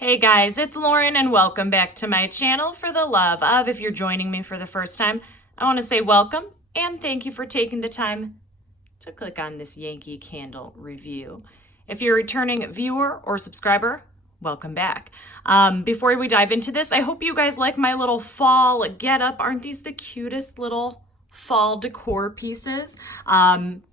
Hey guys, it's Lauren and welcome back to my channel for the love of. If you're joining me for the first time, I want to say welcome and thank you for taking the time to click on this Yankee Candle review. If you're a returning viewer or subscriber, welcome back. Before we dive into this, I hope you guys like my little fall get up. Aren't these the cutest little fall decor pieces?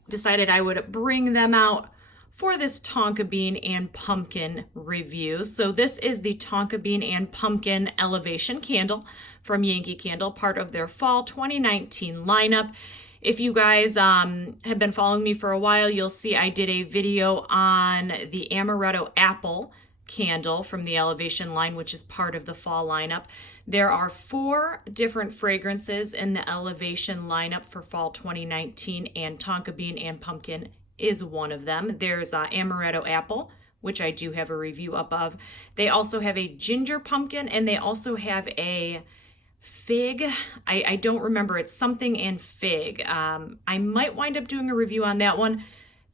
Decided I would bring them out for this Tonka Bean and Pumpkin review. So this is the Tonka Bean and Pumpkin Elevation Candle from Yankee Candle, part of their fall 2019 lineup. If you guys have been following me for a while, you'll see I did a video on the Amoretto Apple candle from the Elevation line, which is part of the fall lineup. There are 4 different fragrances in the Elevation lineup for fall 2019, and Tonka Bean and Pumpkin is one of them. There's Amoretto Apple, which I do have a review up of. They also have a ginger pumpkin, and they also have a fig. I don't remember. It's something and fig. I might wind up doing a review on that one.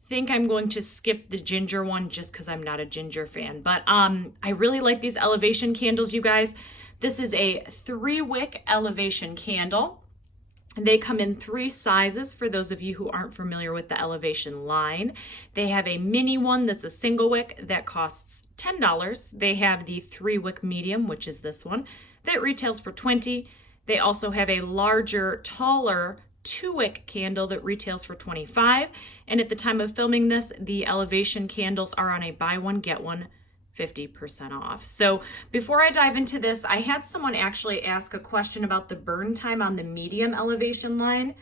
Think I'm going to skip the ginger one just because I'm not a ginger fan. But I really like these Elevation candles, you guys. This is a 3-wick Elevation candle. They come in 3 sizes for those of you who aren't familiar with the Elevation line. They have a mini one that's a single wick that costs $10. They have the 3-wick medium, which is this one, that retails for $20. They also have a larger, taller 2-wick candle that retails for $25. And at the time of filming this, the Elevation candles are on a buy one, get one 50% off. So before I dive into this, I had someone actually ask a question about the burn time on the medium Elevation line.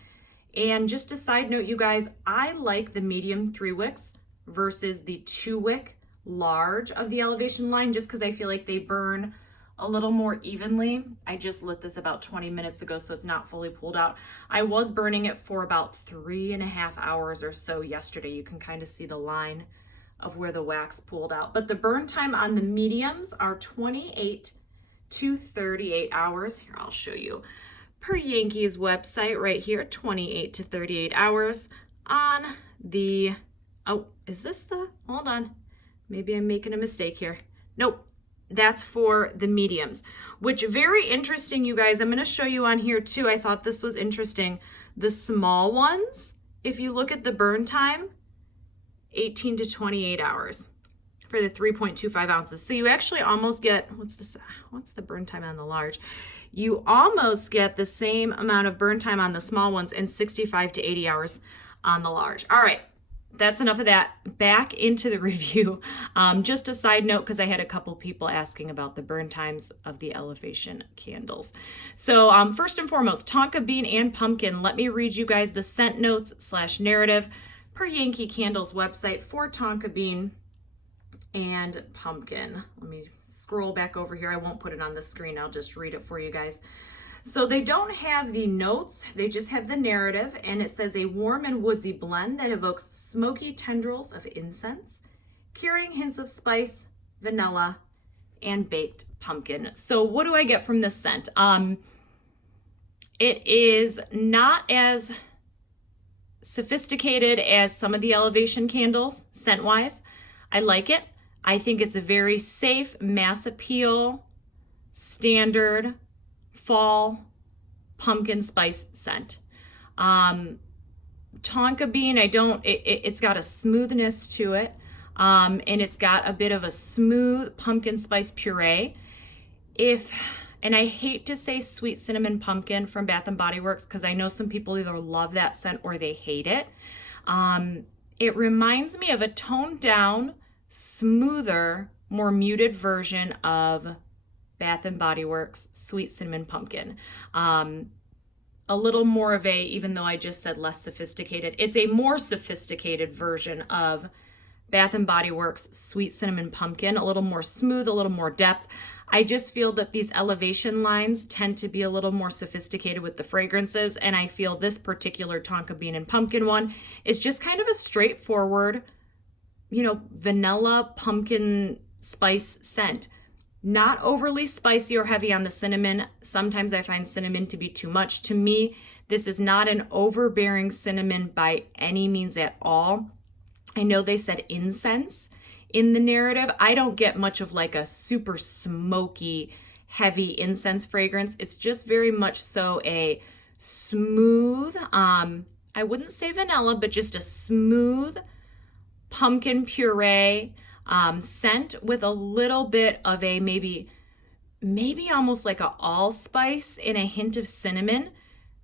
And just a side note, you guys, I like the medium 3 wicks versus the 2-wick large of the Elevation line, just because I feel like they burn a little more evenly. I just lit this about 20 minutes ago, so it's not fully pulled out. I was burning it for about 3.5 hours or so yesterday. You can kind of see the line of where the wax pulled out. But the burn time on the mediums are 28 to 38 hours. Here, I'll show you. Per Yankee's website right here, 28 to 38 hours on the, oh, is this the, hold on. Maybe I'm making a mistake here. Nope, that's for the mediums, which very interesting, you guys. I'm gonna show you on here too. I thought this was interesting. The small ones, if you look at the burn time, 18 to 28 hours for the 3.25 ounces. So you actually almost get, what's the burn time on the large? You almost get the same amount of burn time on the small ones and 65 to 80 hours on the large. All right, that's enough of that. Back into the review. Just a side note, because I had a couple people asking about the burn times of the Elevation candles. So first and foremost, Tonka Bean and Pumpkin. Let me read you guys the scent notes / narrative per Yankee Candle's website for Tonka Bean and Pumpkin. Let me scroll back over here. I won't put it on the screen. I'll just read it for you guys. So they don't have the notes. They just have the narrative, and it says a warm and woodsy blend that evokes smoky tendrils of incense, carrying hints of spice, vanilla, and baked pumpkin. So what do I get from this scent? It is not as sophisticated as some of the Elevation candles, scent-wise. I like it. I think it's a very safe, mass appeal, standard fall pumpkin spice scent. Tonka Bean, it's got a smoothness to it, and it's got a bit of a smooth pumpkin spice puree. And I hate to say sweet cinnamon pumpkin from Bath & Body Works because I know some people either love that scent or they hate it. It reminds me of a toned down, smoother, more muted version of Bath & Body Works sweet cinnamon pumpkin. A little more of a, even though I just said less sophisticated, it's a more sophisticated version of Bath & Body Works sweet cinnamon pumpkin, a little more smooth, a little more depth. I just feel that these Elevation lines tend to be a little more sophisticated with the fragrances, and I feel this particular Tonka Bean and Pumpkin one is just kind of a straightforward, vanilla pumpkin spice scent. Not overly spicy or heavy on the cinnamon. Sometimes I find cinnamon to be too much. To me, this is not an overbearing cinnamon by any means at all. I know they said incense in the narrative. I don't get much of like a super smoky, heavy incense fragrance. It's just very much so a smooth, I wouldn't say vanilla, but just a smooth pumpkin puree scent with a little bit of a maybe almost like a allspice and a hint of cinnamon.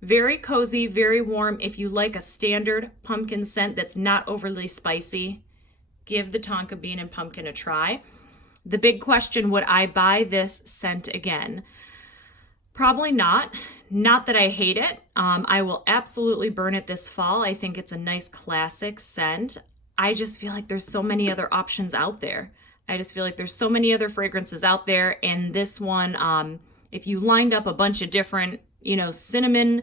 Very cozy, very warm. If you like a standard pumpkin scent that's not overly spicy, give the Tonka Bean and Pumpkin a try. The big question, would I buy this scent again? Probably not. Not that I hate it. I will absolutely burn it this fall. I think it's a nice classic scent. I just feel like there's so many other options out there. I just feel like there's so many other fragrances out there. And this one, if you lined up a bunch of different, cinnamon,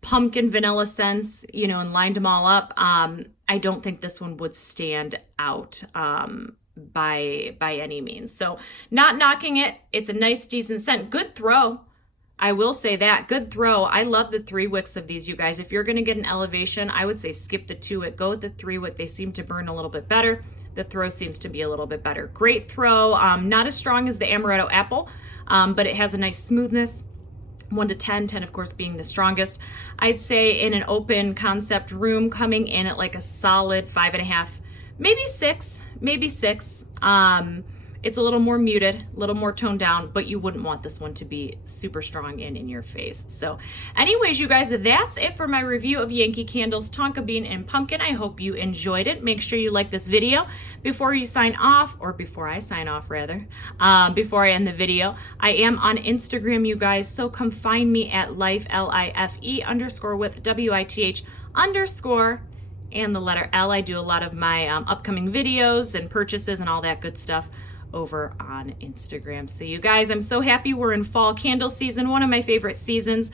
pumpkin, vanilla scents, and lined them all up, I don't think this one would stand out by any means. So not knocking it. It's a nice, decent scent. Good throw. I will say that. Good throw. I love the 3 wicks of these, you guys. If you're going to get an elevation, I would say skip the 2 wick. Go with the 3 wick. They seem to burn a little bit better. The throw seems to be a little bit better. Great throw. Not as strong as the Amaretto Apple, but it has a nice smoothness. 1 to 10, 10 of course being the strongest. I'd say in an open concept room, coming in at like a solid 5.5, maybe 6, maybe 6. It's a little more muted, a little more toned down, but you wouldn't want this one to be super strong and in your face. So anyways, you guys, that's it for my review of Yankee Candle's Tonka Bean and Pumpkin. I hope you enjoyed it. Make sure you like this video. Before you sign off, or before I sign off rather, before I end the video, I am on Instagram, you guys, so come find me at life, LIFE _ WITH _ and the letter L. I do a lot of my upcoming videos and purchases and all that good stuff over on Instagram. So you guys, I'm so happy we're in fall candle season, one of my favorite seasons.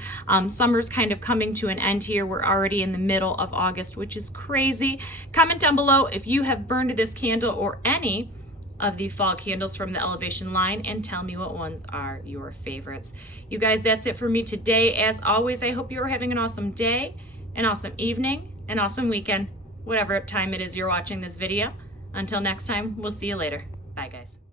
Summer's kind of coming to an end here. We're already in the middle of August, which is crazy. Comment down below if you have burned this candle or any of the fall candles from the Elevation line, and tell me what ones are your favorites. You guys, that's it for me today. As always, I hope you are having an awesome day, an awesome evening, an awesome weekend, whatever time it is you're watching this video. Until next time, we'll see you later. Bye, guys.